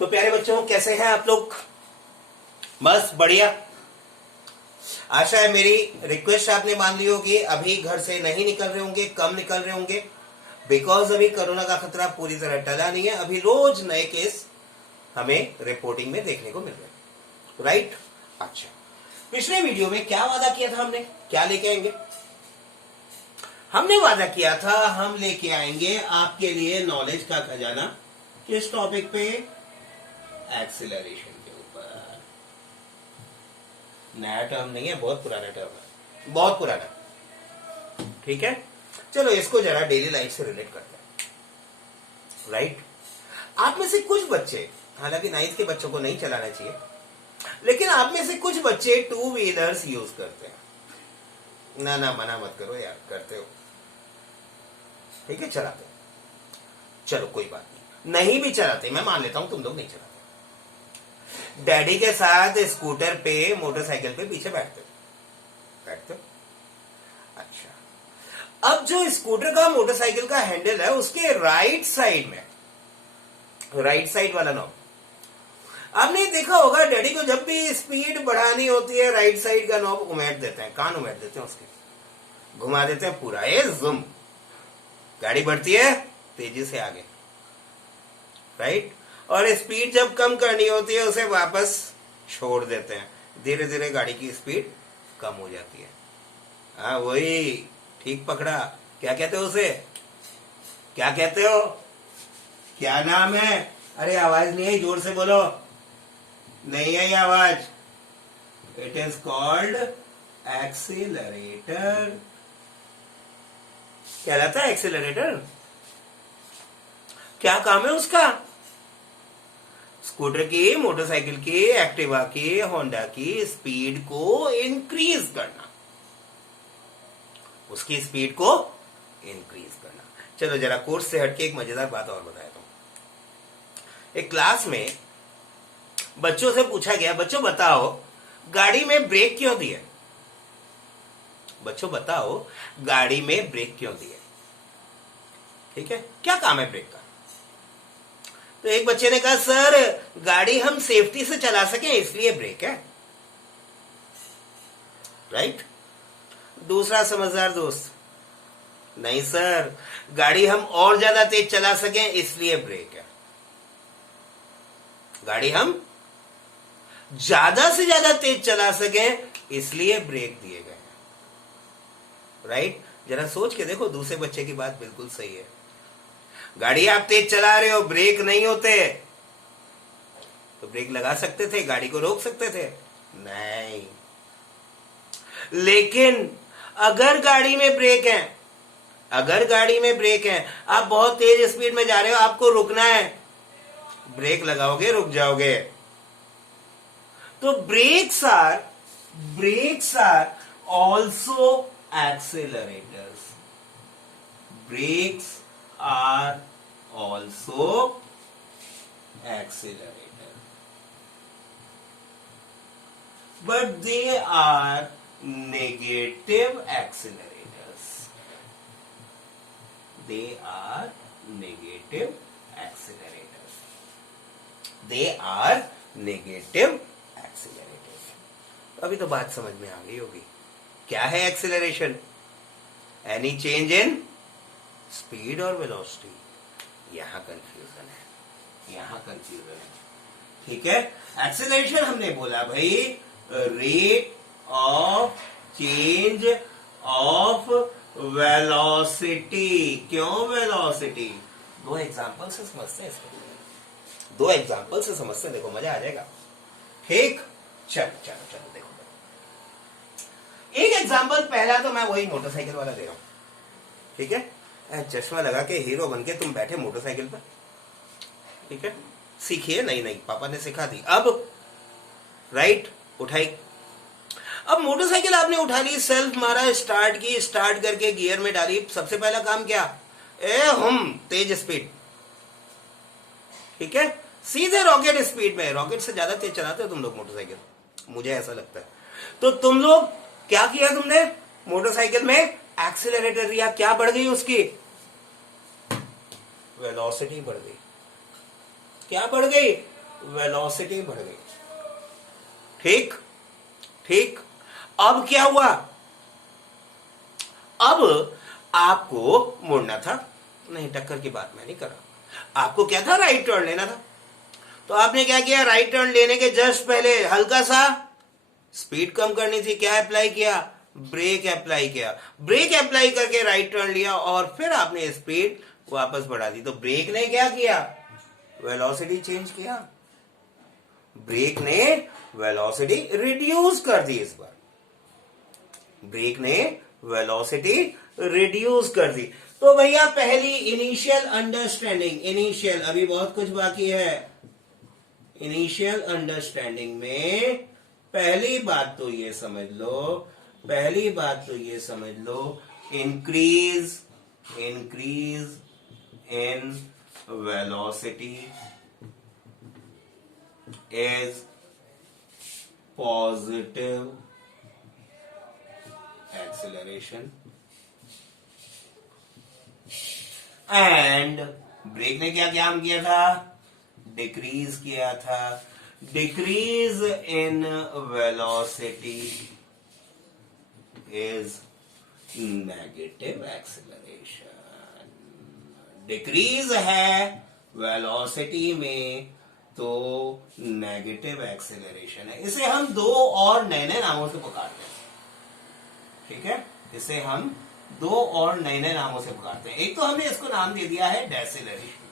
तो प्यारे बच्चों, कैसे हैं आप लोग? बस बढ़िया। आशा है मेरी रिक्वेस्ट आपने मान ली होगी। अभी घर से नहीं निकल रहे होंगे, कम निकल रहे होंगे, बिकॉज अभी कोरोना का खतरा पूरी तरह टला नहीं है। अभी रोज नए केस हमें रिपोर्टिंग में देखने को मिल रहे हैं, राइट? अच्छा, पिछले वीडियो में क्या वादा किया था हमने, क्या लेके आएंगे? हमने वादा किया था हम लेके आएंगे आपके लिए नॉलेज का खजाना। किस टॉपिक पे? एक्सीलरेशन के ऊपर। नया टर्म नहीं है, बहुत पुराना टर्म है, बहुत पुराना। ठीक है, चलो इसको जरा डेली लाइफ से रिलेट करते हैं, राइट? आप में से कुछ बच्चे, हालांकि 9th के बच्चों को नहीं चलाना चाहिए, लेकिन आप में से कुछ बच्चे 2 व्हीलर्स यूज करते हैं। ना ना, मना मत करो यार, करते हो, ठीक है, चलाते हो, चलो कोई बात नहीं। नहीं भी चलाते, मैं मान लेता हूं तुम लोग नहीं चलाते। डैडी के साथ स्कूटर पे, मोटरसाइकिल पे पीछे बैठते हो? अच्छा, अब जो स्कूटर का, मोटरसाइकिल का हैंडल है, उसके राइट साइड में, राइट साइड वाला नॉब, आपने देखा होगा डैडी को जब भी स्पीड बढ़ानी होती है, राइट साइड का नॉब उमेट देते हैं, कान उमेट देते हैं उसके, घुमा देते हैं पूरा, ये जूम, गाड़ी बढ़ती है तेजी से आगे, राइट? और स्पीड जब कम करनी होती है उसे वापस छोड़ देते हैं, धीरे धीरे गाड़ी की स्पीड कम हो जाती है। हाँ वही, ठीक पकड़ा। क्या कहते हो उसे? क्या कहते हो? क्या नाम है? अरे आवाज नहीं है, जोर से बोलो। नहीं है ये आवाज। It is called accelerator. कहलाता है एक्सीलरेटर। क्या काम है उसका? स्कूटर की, मोटरसाइकिल की, एक्टिवा की, होंडा की स्पीड को इंक्रीज करना, उसकी स्पीड को इंक्रीज करना। चलो जरा कोर्स से हटके एक मजेदार बात और बताता हूं। एक क्लास में बच्चों से पूछा गया, बच्चों बताओ गाड़ी में ब्रेक क्यों दिए? बच्चों बताओ गाड़ी में ब्रेक क्यों दिए? ठीक है, क्या काम है ब्रेक का? तो एक बच्चे ने कहा, सर गाड़ी हम सेफ्टी से चला सके इसलिए ब्रेक है, राइट? दूसरा समझदार दोस्त, नहीं सर गाड़ी हम और ज्यादा तेज चला सके इसलिए ब्रेक है। गाड़ी हम ज्यादा से ज्यादा तेज चला सके इसलिए ब्रेक दिए गए, राइट? जरा सोच के देखो, दूसरे बच्चे की बात बिल्कुल सही है। गाड़ी आप तेज चला रहे हो, ब्रेक नहीं होते तो ब्रेक लगा सकते थे, गाड़ी को रोक सकते थे? नहीं। लेकिन अगर गाड़ी में ब्रेक है, अगर गाड़ी में ब्रेक है, आप बहुत तेज स्पीड में जा रहे हो, आपको रुकना है, ब्रेक लगाओगे, रुक जाओगे। तो brakes are also accelerators. Brakes are also accelerator, but they are negative accelerators. They are negative accelerators. They are negative accelerators. अभी तो बात समझ में आ गई होगी। क्या है acceleration? Any change in speed और वेलोसिटी। यहां कंफ्यूजन है, यहां कंफ्यूजन है, ठीक है? एक्सेलरेशन हमने बोला भाई, rate of change of velocity. क्यों वेलोसिटी? 2 एग्जांपल से समझते हैं इसको, 2 एग्जांपल से समझते हैं, देखो मजा आ जाएगा, ठीक? चलो चलो चलो देखो, एक एग्जांपल पहला तो मैं वही मोटरसाइकिल वाला दे रहा हूं, ठीक है? चश्मा लगा के हीरो बन के तुम बैठे मोटरसाइकिल पर, ठीक है? सीखिए, नहीं नहीं पापा ने सिखा दी। अब राइट, उठाई, अब मोटरसाइकिल आपने उठा ली, सेल्फ मारा, स्टार्ट की, स्टार्ट करके गियर में डाली। सबसे पहला काम क्या? तेज स्पीड, ठीक है? सीधे रॉकेट स्पीड में। रॉकेट से ज्यादा तेज चलाते हो तुम लोग मोटरसाइकिल, मुझे ऐसा लगता है। तो तुम लोग क्या किया तुमने? मोटरसाइकिल में एक्सीलरेटर दिया, क्या बढ़ गई उसकी? वेलोसिटी बढ़ गई। क्या बढ़ गई? वेलोसिटी बढ़ गई। ठीक ठीक। अब क्या हुआ, अब आपको मुड़ना था, नहीं टक्कर की बात मैं नहीं कर रहा, आपको क्या था, राइट टर्न लेना था। तो आपने क्या किया, राइट टर्न लेने के जस्ट पहले हल्का सा स्पीड कम करनी थी, क्या अप्लाई किया, ब्रेक अप्लाई किया। ब्रेक अप्लाई करके राइट टर्न लिया और फिर आपने स्पीड वापस बढ़ा दी। तो ब्रेक ने क्या किया, वेलोसिटी चेंज किया, ब्रेक ने वेलोसिटी रिड्यूस कर दी। इस बार ब्रेक ने वेलोसिटी रिड्यूस कर दी। तो भैया पहली इनिशियल अंडरस्टैंडिंग, इनिशियल, अभी बहुत कुछ बाकी है। इनिशियल अंडरस्टैंडिंग में पहली बात तो ये समझ लो, पहली बात तो ये समझ लो, increase in velocity is positive acceleration and brake ने क्या काम किया था, डिक्रीज किया था। Decrease in velocity is negative acceleration. Decrease है वेलोसिटी में तो नेगेटिव एक्सेलरेशन है। इसे हम दो और नए नए नामों से पुकारते हैं, ठीक है, इसे हम दो और नए नए नामों से पुकारते हैं। एक तो हमने इसको नाम दे दिया है डेसिलरेशन,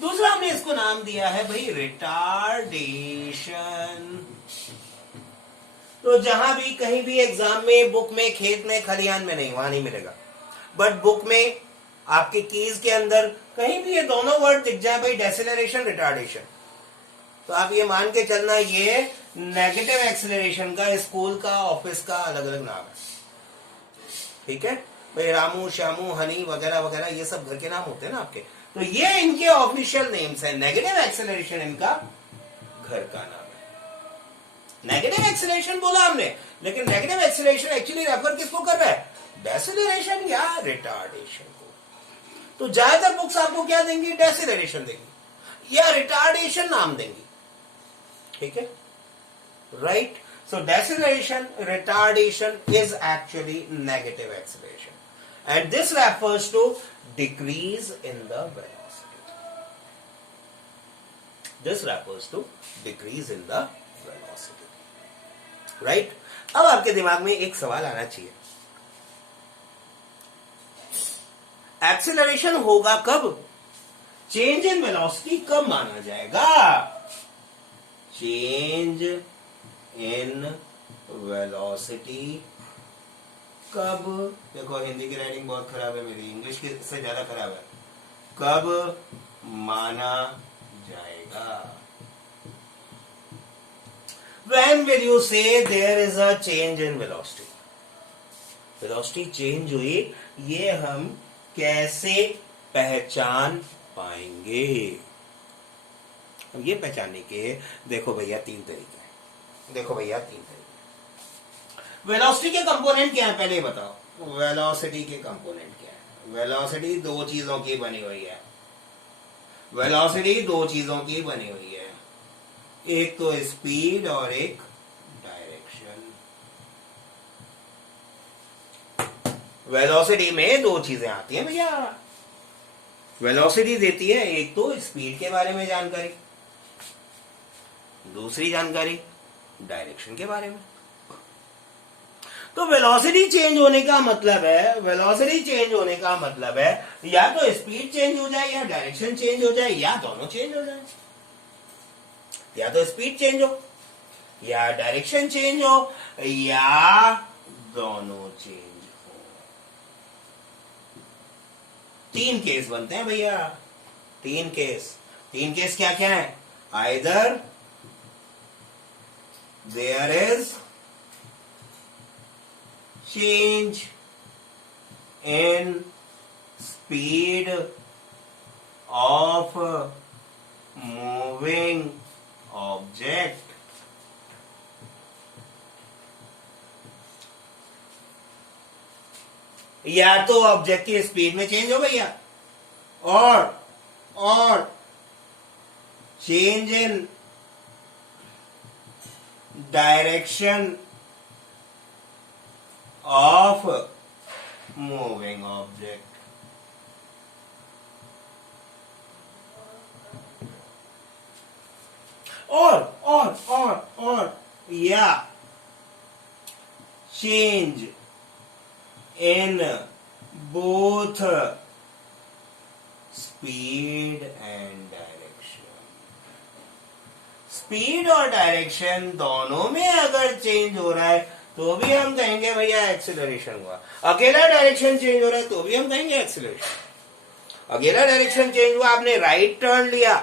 दूसरा हमने इसको नाम दिया है भाई रिटार्डेशन। तो जहां भी कहीं भी एग्जाम में, बुक में, खेत में, खलिहान में नहीं, वहां नहीं मिलेगा, बट बुक में आपके कीज के अंदर कहीं भी ये दोनों वर्ड दिख जाए भाई, डेसिलरेशन, रिटार्डेशन, तो आप ये मान के चलना ये नेगेटिव एक्सेलरेशन का, स्कूल का, ऑफिस का अलग अलग नाम है, ठीक है भाई। रामू, श्यामू, हनी वगैरह वगैरह ये सब घर के नाम होते हैं ना आपके, तो ये इनके ऑफिशियल नेम्स है। नेगेटिव एक्सेलरेशन इनका घर का नाम है। नेगेटिव एक्सेलरेशन बोला हमने, लेकिन नेगेटिव एक्सेलरेशन एक्चुअली रेफर किसको कर रहा है, डेसिलरेशन या रिटार्डेशन को। तो ज्यादातर बुक्स आपको क्या देंगी, डेसिलरेशन देंगी या रिटार्डेशन नाम देंगी, ठीक है, right. So deceleration, retardation is actually negative acceleration, and this refers to decrease in the velocity. This refers to decrease in the velocity, right? अब आपके दिमाग में एक सवाल आना चाहिए, एक्सेलरेशन होगा कब, चेंज इन वेलोसिटी कब माना जाएगा, चेंज इन वेलोसिटी कब, देखो हिंदी की राइटिंग बहुत खराब है मेरी, इंग्लिश की से ज्यादा खराब है, कब माना जाएगा। When will you say there is a change in velocity? Velocity change हुई, ये हम कैसे पहचान पाएंगे। ये पहचानने के देखो भैया तीन तरीके, देखो भैया तीन तरीके। वेलोसिटी के कंपोनेंट क्या है पहले बताओ, वेलोसिटी के कंपोनेंट क्या है। वेलोसिटी दो चीजों की बनी हुई है, वेलोसिटी दो चीजों की बनी हुई है, एक तो स्पीड और एक डायरेक्शन। वेलोसिटी में दो चीजें आती हैं भैया, वेलोसिटी देती है एक तो स्पीड के बारे में जानकारी, दूसरी जानकारी डायरेक्शन के बारे में। तो वेलोसिटी चेंज होने का मतलब है, वेलोसिटी चेंज होने का मतलब है या तो स्पीड चेंज हो जाए या डायरेक्शन चेंज हो जाए या दोनों चेंज हो जाए, या तो स्पीड चेंज हो या डायरेक्शन चेंज हो या दोनों चेंज हो। तीन केस बनते हैं भैया, तीन केस। तीन केस क्या क्या है, either there is change in speed of moving object या तो ऑब्जेक्ट की स्पीड में चेंज हो भैया और change in direction of moving object. Or yeah, change in both speed and direction. Speed और डायरेक्शन दोनों में अगर चेंज हो रहा है तो भी हम कहेंगे भैया एक्सीलरेशन हुआ. अकेला डायरेक्शन चेंज हो रहा है तो भी हम कहेंगे एक्सीलरेशन. अकेला डायरेक्शन चेंज हुआ, आपने राइट टर्न लिया,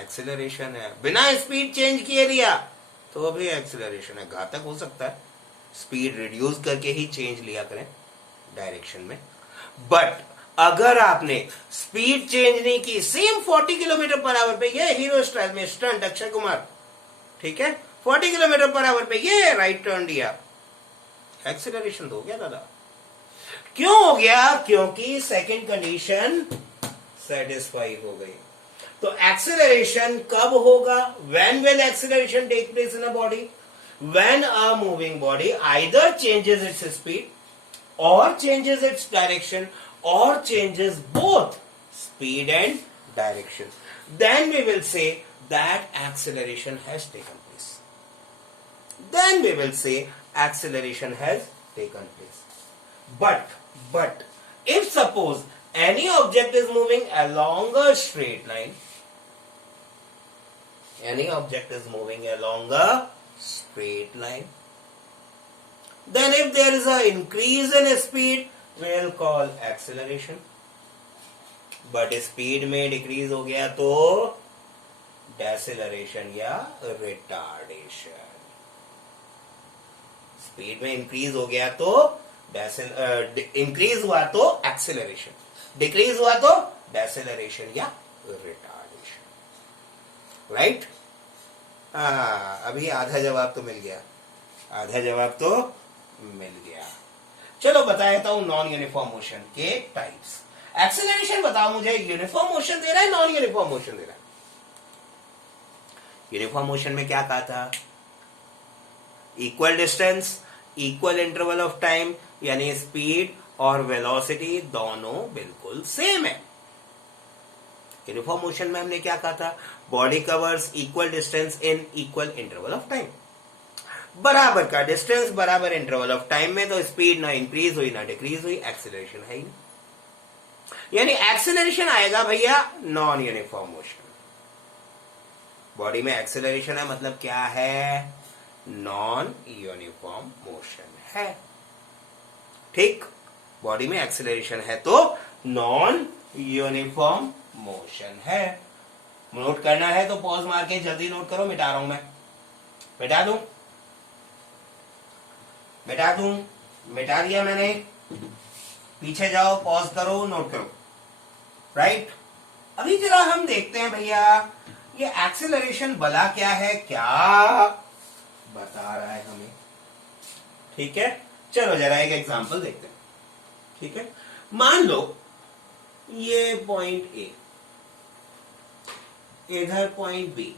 एक्सीलरेशन है. बिना स्पीड चेंज किए लिया तो भी एक्सीलरेशन है. घातक हो सकता है, स्पीड रिड्यूस करके ही चेंज लिया करें डायरेक्शन में. बट अगर आपने स्पीड चेंज नहीं की, सेम 40 किलोमीटर पर आवर पे, ये हीरो स्टाइल में स्टंट अक्षय कुमार, ठीक है, 40 किलोमीटर पर आवर पे ये राइट टर्न दिया, एक्सीलरेशन तो हो गया दादा. क्यों हो गया? क्योंकि सेकंड कंडीशन सेटिस्फाई हो गई. तो एक्सीलरेशन कब होगा? When will acceleration take place in a body? When a moving body either changes its speed और changes its direction or changes both speed and direction, then we will say that acceleration has taken place. Then we will say acceleration has taken place. But if suppose any object is moving along a straight line, any object is moving along a straight line, then if there is an increase in speed, we'll call acceleration. But speed में decrease हो गया तो डेसेलरेशन या retardation. Speed में increase हो गया तो increase हुआ तो एक्सेलरेशन, डिक्रीज हुआ तो डेसेलरेशन या रिटार्डेशन. राइट? अभी आधा जवाब तो मिल गया, आधा जवाब तो मिल गया. चलो बता देता हूं नॉन यूनिफॉर्म मोशन के टाइप्स. एक्सेलरेशन बताओ मुझे, यूनिफॉर्म मोशन दे रहा है, नॉन यूनिफॉर्म मोशन दे रहा है? यूनिफॉर्म मोशन में क्या कहा था? Equal distance, equal interval of time, यानी स्पीड और वेलोसिटी दोनों बिल्कुल सेम है. यूनिफॉर्म मोशन में हमने क्या कहा था? Body covers equal distance in equal interval of time. बराबर का डिस्टेंस बराबर इंटरवल ऑफ टाइम में तो स्पीड ना इंक्रीज हुई ना डिक्रीज हुई, एक्सीलरेशन है ही. यानी एक्सीलरेशन आएगा भैया नॉन यूनिफॉर्म मोशन. बॉडी में एक्सीलरेशन है मतलब क्या है? नॉन यूनिफॉर्म मोशन है. ठीक, बॉडी में एक्सीलरेशन है तो नॉन यूनिफॉर्म मोशन है. नोट करना है तो पॉज मार के जल्दी नोट करो. मिटा रहा हूं मैं, मिटा दूं, मिटा दिया मैंने. पीछे जाओ, पॉज करो, नोट करो. राइट? अभी जरा हम देखते हैं भैया ये एक्सेलरेशन भला क्या है, क्या बता रहा है हमें. ठीक है, चलो जरा एक एग्जांपल देखते हैं. ठीक है, मान लो ये पॉइंट ए, इधर पॉइंट बी,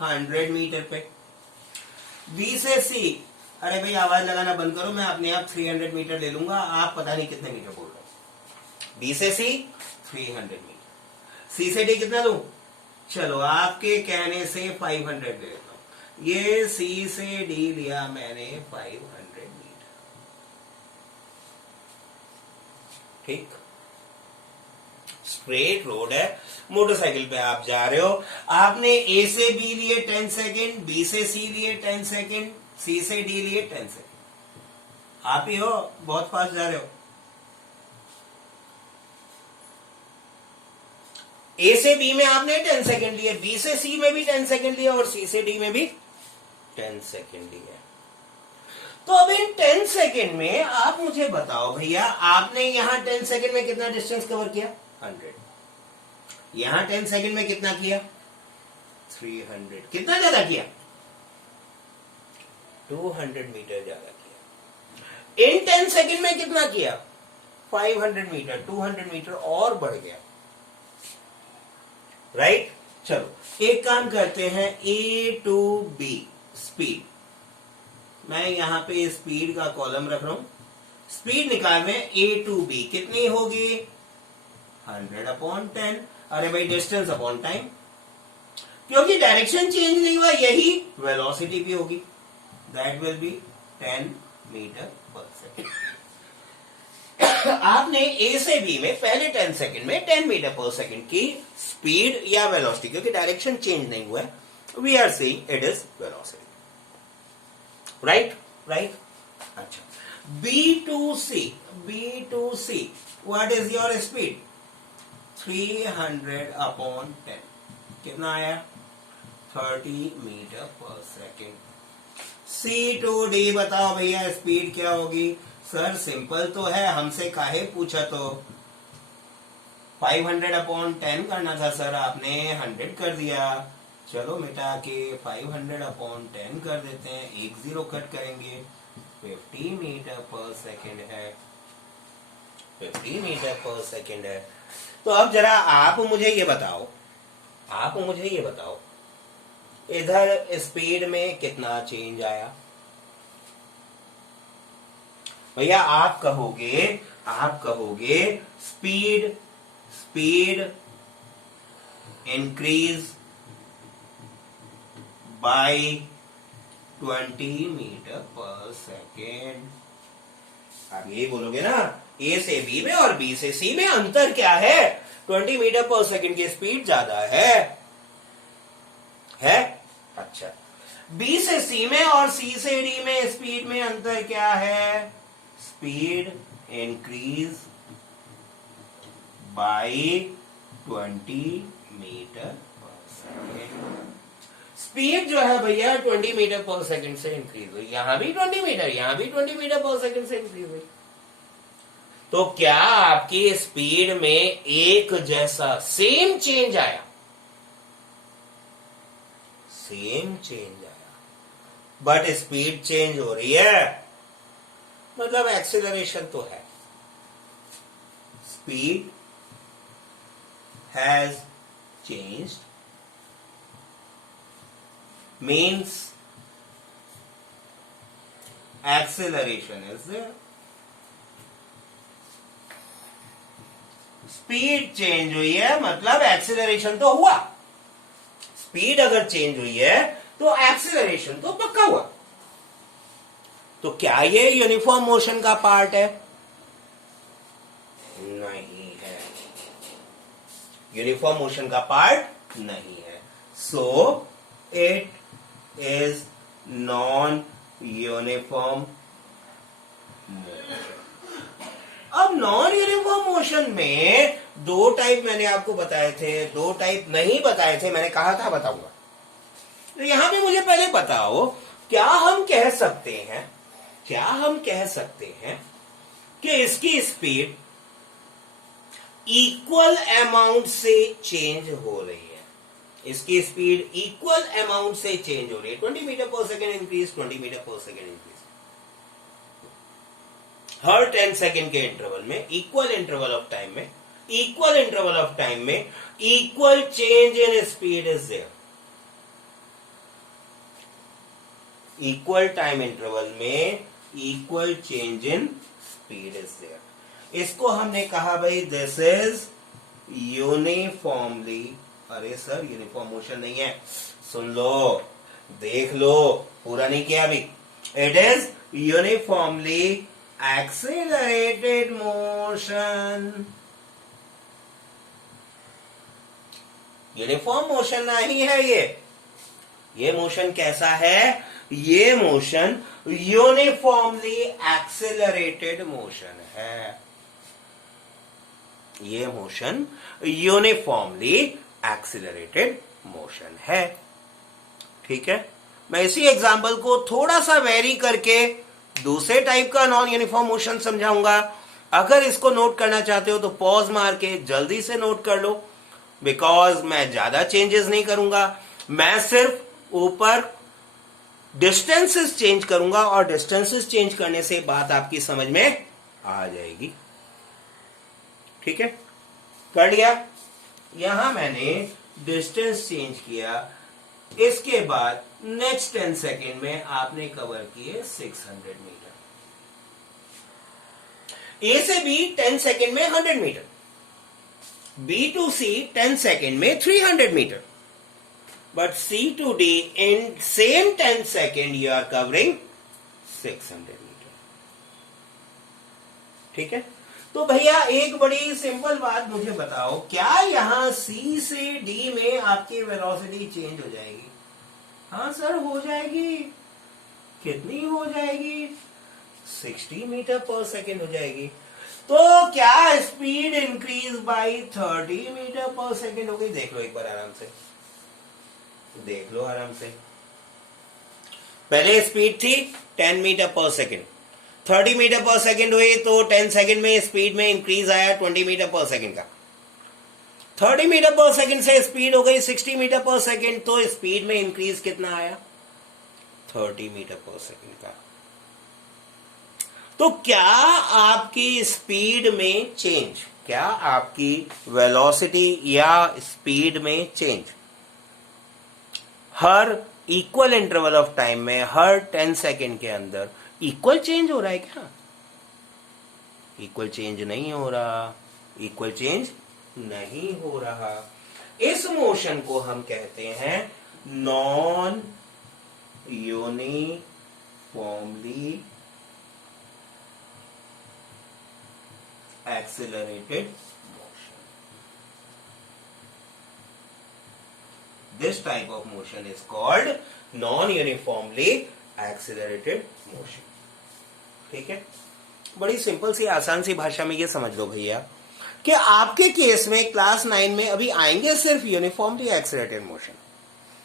100 मीटर पे. बी से सी, अरे भाई आवाज लगाना बंद करो, मैं अपने आप 300 मीटर ले लूंगा, आप पता नहीं कितने मीटर बोल रहे हो. बी से सी 300 मीटर. सी से डी कितना लूं? चलो आपके कहने से 500 ले लेता हूं. ये सी से डी लिया मैंने 500 मीटर. ठीक, स्ट्रेट रोड है, मोटरसाइकिल पे आप जा रहे हो. आपने ए से बी लिए 10 सेकेंड, बी से सी लिए 10 सेकेंड, सी से डी लिए 10 सेकेंड. आप ही हो, बहुत फास्ट जा रहे हो. ए से बी में आपने 10 सेकेंड लिए, बी से सी में भी 10 सेकेंड लिए और सी से डी में भी 10 सेकेंड लिए. तो अब इन 10 सेकेंड में आप मुझे बताओ भैया, आपने यहां 10 सेकेंड में कितना डिस्टेंस कवर किया? 100. यहां 10 सेकेंड में कितना किया? 300. कितना ज्यादा किया? 200 मीटर ज्यादा किया. इन 10 सेकेंड में कितना किया? 500 मीटर. 200 मीटर और बढ़ गया. राइट? चलो एक काम करते हैं, ए टू बी स्पीड, मैं यहां पे स्पीड का कॉलम रख रहा हूं। स्पीड निकाल में ए टू बी कितनी होगी, 100/10। अरे भाई डिस्टेंस अपॉन टाइम, क्योंकि डायरेक्शन चेंज नहीं हुआ, यही वेलोसिटी भी होगी, दैट विल बी 10 मीटर पर सेकेंड। आपने ए से बी में पहले 10 सेकेंड में 10 मीटर पर सेकेंड की स्पीड या वेलोसिटी, क्योंकि डायरेक्शन चेंज नहीं हुआ है, we are saying it is velocity, right right. अच्छा, B to C what is your speed, 300/10, कितना आया, 30 मीटर पर सेकेंड। सी टू डी बताओ भैया स्पीड क्या होगी। सर सिंपल तो है, हमसे काहे पूछा, तो 500/10 करना था सर, आपने 100 कर दिया। चलो मिटा के 500/10 कर देते हैं, 1 0 कट करेंगे, 50 मीटर पर सेकेंड है, 50 मीटर पर सेकेंड है। तो अब जरा आप मुझे ये बताओ, इधर स्पीड में कितना चेंज आया। भैया आप कहोगे स्पीड इंक्रीज बाय 20 मीटर पर सेकेंड। आप यही बोलोगे ना, ए से बी में और बी से सी में अंतर क्या है, 20 मीटर पर सेकेंड की स्पीड ज्यादा है। अच्छा, बी से सी में और सी से डी में स्पीड में अंतर क्या है, स्पीड इंक्रीज बाय 20 मीटर पर सेकेंड। स्पीड जो है भैया 20 मीटर पर सेकेंड से इंक्रीज हुई, यहां भी 20 मीटर, यहां भी 20 मीटर पर सेकेंड से इंक्रीज हुई। तो क्या आपकी स्पीड में एक जैसा सेम चेंज आया, बट स्पीड चेंज हो रही है, मतलब एक्सीलरेशन तो है, speed has changed means acceleration is there. Speed change हुई है मतलब एक्सीलरेशन तो हुआ, स्पीड अगर चेंज हुई है तो एक्सीलरेशन तो पक्का हुआ। तो क्या ये यूनिफॉर्म मोशन का पार्ट है, नहीं है, यूनिफॉर्म मोशन का पार्ट नहीं है, so it is non uniform motion. अब नॉन यूनिफॉर्म मोशन में दो टाइप मैंने आपको बताए थे, दो टाइप नहीं बताए थे, मैंने कहा था बताऊंगा। तो यहां भी मुझे पहले बताओ, क्या हम कह सकते हैं कि इसकी स्पीड इक्वल अमाउंट से चेंज हो रही है, इसकी स्पीड इक्वल अमाउंट से चेंज हो रही है, 20 मीटर पर सेकेंड इंक्रीज, 20 मीटर पर सेकेंड इंक्रीज, हर 10 सेकेंड के इंटरवल में, इक्वल इंटरवल ऑफ टाइम में equal change in speed is there, equal time interval में equal change in speed is there. इसको हमने कहा भाई दिस इज यूनिफॉर्मली, अरे सर यूनिफॉर्म मोशन नहीं है, सुन लो देख लो, पूरा नहीं किया अभी, it is uniformly accelerated motion. Uniform motion नहीं है ये मोशन कैसा है, ये मोशन यूनिफॉर्मली एक्सेलरेटेड मोशन है, ये मोशन यूनिफॉर्मली एक्सेलरेटेड मोशन है। ठीक है, मैं इसी एग्जांपल को थोड़ा सा वेरी करके दूसरे टाइप का नॉन यूनिफॉर्म मोशन समझाऊंगा। अगर इसको नोट करना चाहते हो तो पॉज मार के जल्दी से नोट कर लो, बिकॉज मैं ज्यादा चेंजेस नहीं करूंगा, मैं सिर्फ ऊपर डिस्टेंसेस चेंज करूंगा और डिस्टेंसेस चेंज करने से बात आपकी समझ में आ जाएगी। ठीक है, कर लिया। यहां मैंने डिस्टेंस चेंज किया, इसके बाद नेक्स्ट 10 सेकेंड में आपने कवर किए 600 मीटर। ए से बी 10 सेकेंड में 100 metre, B to C 10 second में 300 metre, but C to D in same 10 second you are covering 600 metre. ठीक है, तो भैया एक बड़ी सिंपल बात मुझे बताओ, क्या यहां सी से डी में आपकी वेलोसिटी चेंज हो जाएगी? हाँ सर हो जाएगी। कितनी हो जाएगी? 60 मीटर पर सेकेंड हो जाएगी। तो क्या स्पीड इंक्रीज बाय 30 मीटर पर सेकेंड हो गई? देख लो एक बार आराम से, देख लो आराम से। पहले स्पीड थी 10 मीटर पर सेकेंड, 30 मीटर पर सेकेंड हुई तो 10 सेकेंड में स्पीड में इंक्रीज आया 20 मीटर पर सेकेंड का। 30 मीटर पर सेकेंड से स्पीड हो गई 60 मीटर पर सेकेंड, तो स्पीड में इंक्रीज कितना आया? 30 मीटर पर सेकेंड का। तो क्या आपकी स्पीड में चेंज, क्या आपकी वेलोसिटी या स्पीड में change her equal interval of time में, हर 10 सेकेंड के अंदर इक्वल चेंज हो रहा है क्या? इक्वल चेंज नहीं हो रहा, इक्वल चेंज नहीं हो रहा। इस मोशन को हम कहते हैं non uniformly accelerated motion. This type of motion is called non-uniformly accelerated motion. ठीक है, बड़ी सिंपल सी आसान सी भाषा में ये समझ लो भैया कि आपके केस में क्लास 9 में अभी आएंगे सिर्फ यूनिफॉर्मली एक्सीलरेटेड मोशन।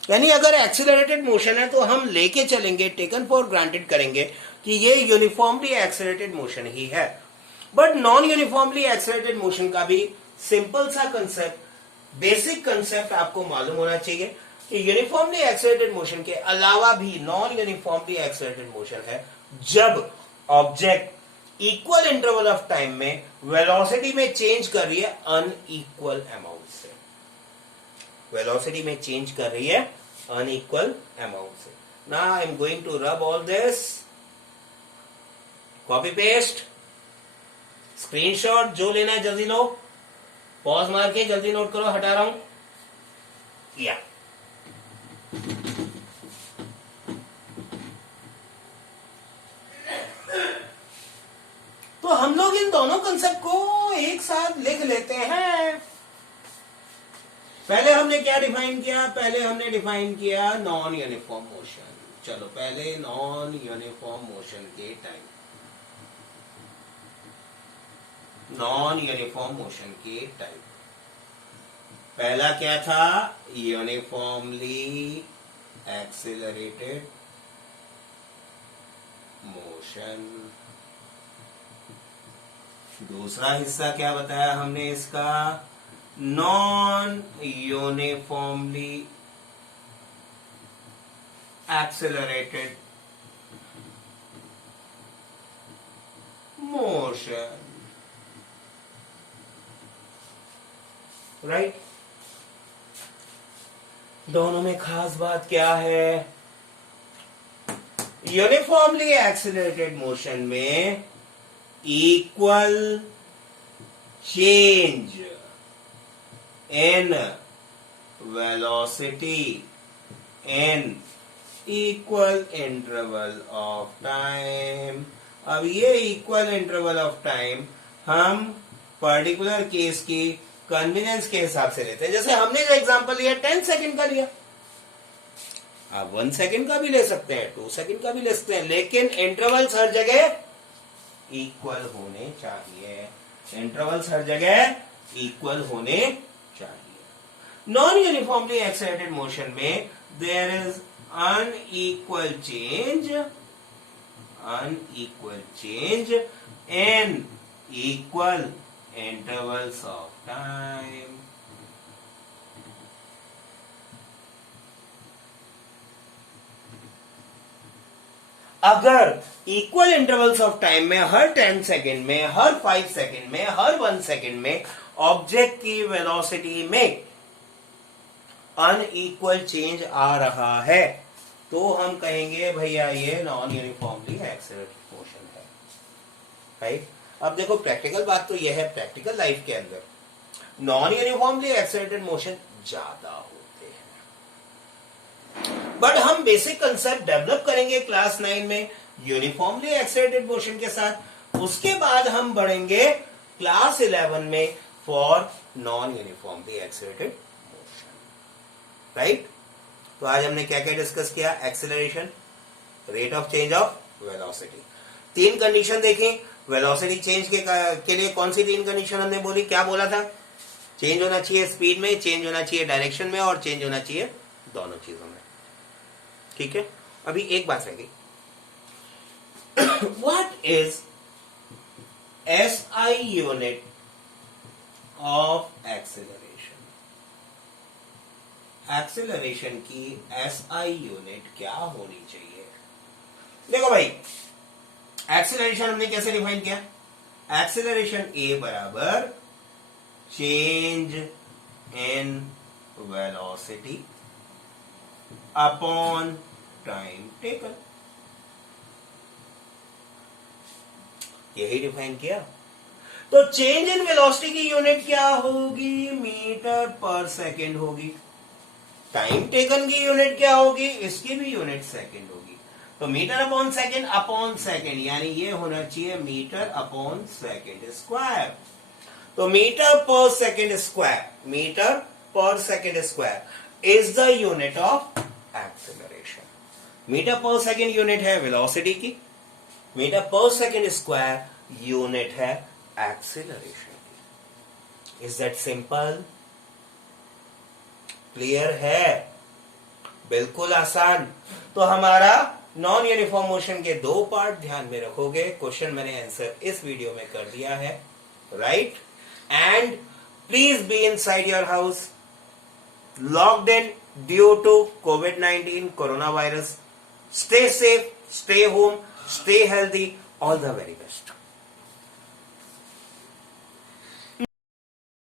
यानी अगर एक्सीलरेटेड मोशन है तो हम लेके चलेंगे, टेकन फॉर ग्रांटेड करेंगे कि ये यूनिफॉर्मली एक्सीलरेटेड मोशन ही है। But non uniformly accelerated motion का भी सिंपल सा कंसेप्ट, बेसिक कंसेप्ट आपको मालूम होना चाहिए कि यूनिफॉर्मली एक्सीलरेटेड मोशन के अलावा भी नॉन यूनिफॉर्मली एक्सीलरेटेड मोशन है जब object equal interval of time में वेलोसिटी में चेंज कर रही है अनइक्वल अमाउंट से, वेलोसिटी में चेंज कर रही है अनइक्वल अमाउंट से। Now I am going to rub all this, copy paste, screenshot जो लेना है जल्दी लो, पॉज मार के जल्दी नोट करो, हटा रहा हूं या तो हम लोग इन दोनों कंसेप्ट को एक साथ लिख लेते हैं। पहले हमने क्या डिफाइन किया? पहले हमने डिफाइन किया नॉन यूनिफॉर्म मोशन। चलो पहले नॉन यूनिफॉर्म मोशन के टाइम, नॉन यूनिफॉर्म मोशन के टाइप पहला क्या था? Uniformly accelerated motion. दूसरा हिस्सा क्या बताया हमने इसका? Non uniformly accelerated motion. Right, दोनों में खास बात क्या है? यूनिफॉर्मली एक्सीलरेटेड मोशन में equal change in velocity in equal interval of time. अब ये इक्वल इंटरवल ऑफ टाइम हम पर्टिकुलर केस की कन्वीनियंस के हिसाब से लेते हैं। जैसे हमने जो एग्जांपल लिया 10 सेकंड का लिया, आप 1 सेकंड का भी ले सकते हैं, 2 सेकंड का भी ले सकते हैं, लेकिन इंटरवल्स हर जगह इक्वल होने चाहिए, इंटरवल्स हर जगह इक्वल होने चाहिए। नॉन यूनिफॉर्मली एक्सीलरेटेड मोशन में there is unequal change in equal intervals of time। अगर इक्वल इंटरवल्स ऑफ टाइम में हर 10 सेकेंड में, हर 5 सेकेंड में, हर 1 सेकेंड में ऑब्जेक्ट की वेलोसिटी में अनइक्वल चेंज आ रहा है तो हम कहेंगे भैया ये नॉन यूनिफॉर्मली एक्सेलरेटेड मोशन है, राइट। अब देखो प्रैक्टिकल बात तो यह है, प्रैक्टिकल लाइफ के अंदर नॉन यूनिफॉर्मली एक्सेलरेटेड मोशन ज्यादा होते हैं, बट हम बेसिक कंसेप्ट डेवलप करेंगे क्लास 9 में यूनिफॉर्मली एक्सेलरेटेड मोशन के साथ। उसके बाद हम बढ़ेंगे क्लास 11 में for non uniformly accelerated motion, right. तो आज हमने क्या क्या डिस्कस किया? Acceleration, rate of change of velocity, 3 condition देखें। वेलोसिटी चेंज के लिए कौन सी 3 कंडीशन हमने बोली? क्या बोला था? चेंज होना चाहिए स्पीड में, चेंज होना चाहिए डायरेक्शन में, और चेंज होना चाहिए दोनों चीजों में, ठीक है। अभी एक बात रह गई, what is SI unit of acceleration? Acceleration की SI यूनिट क्या होनी चाहिए? देखो भाई, एक्सेलरेशन हमने कैसे डिफाइन किया? एक्सेलरेशन A बराबर change in velocity upon time taken, यही डिफाइन किया। तो चेंज इन वेलोसिटी की यूनिट क्या होगी? मीटर पर सेकेंड होगी। टाइम टेकन की यूनिट क्या होगी? इसकी भी यूनिट सेकेंड होगी। तो मीटर अपॉन सेकेंड, यानी ये होना चाहिए मीटर अपॉन सेकेंड स्क्वायर। तो मीटर पर second square is the unit of acceleration. Metre पर सेकेंड यूनिट है वेलोसिटी की, मीटर पर सेकेंड स्क्वायर यूनिट है एक्सेलरेशन की। Is that simple? क्लियर है? बिल्कुल आसान। तो हमारा नॉन यूनिफॉर्म मोशन के 2 पार्ट ध्यान में रखोगे। क्वेश्चन मैंने आंसर इस वीडियो में कर दिया है, right. And please be inside your house, locked in due to COVID-19 corona virus. Stay safe, stay home, stay healthy, all the very best.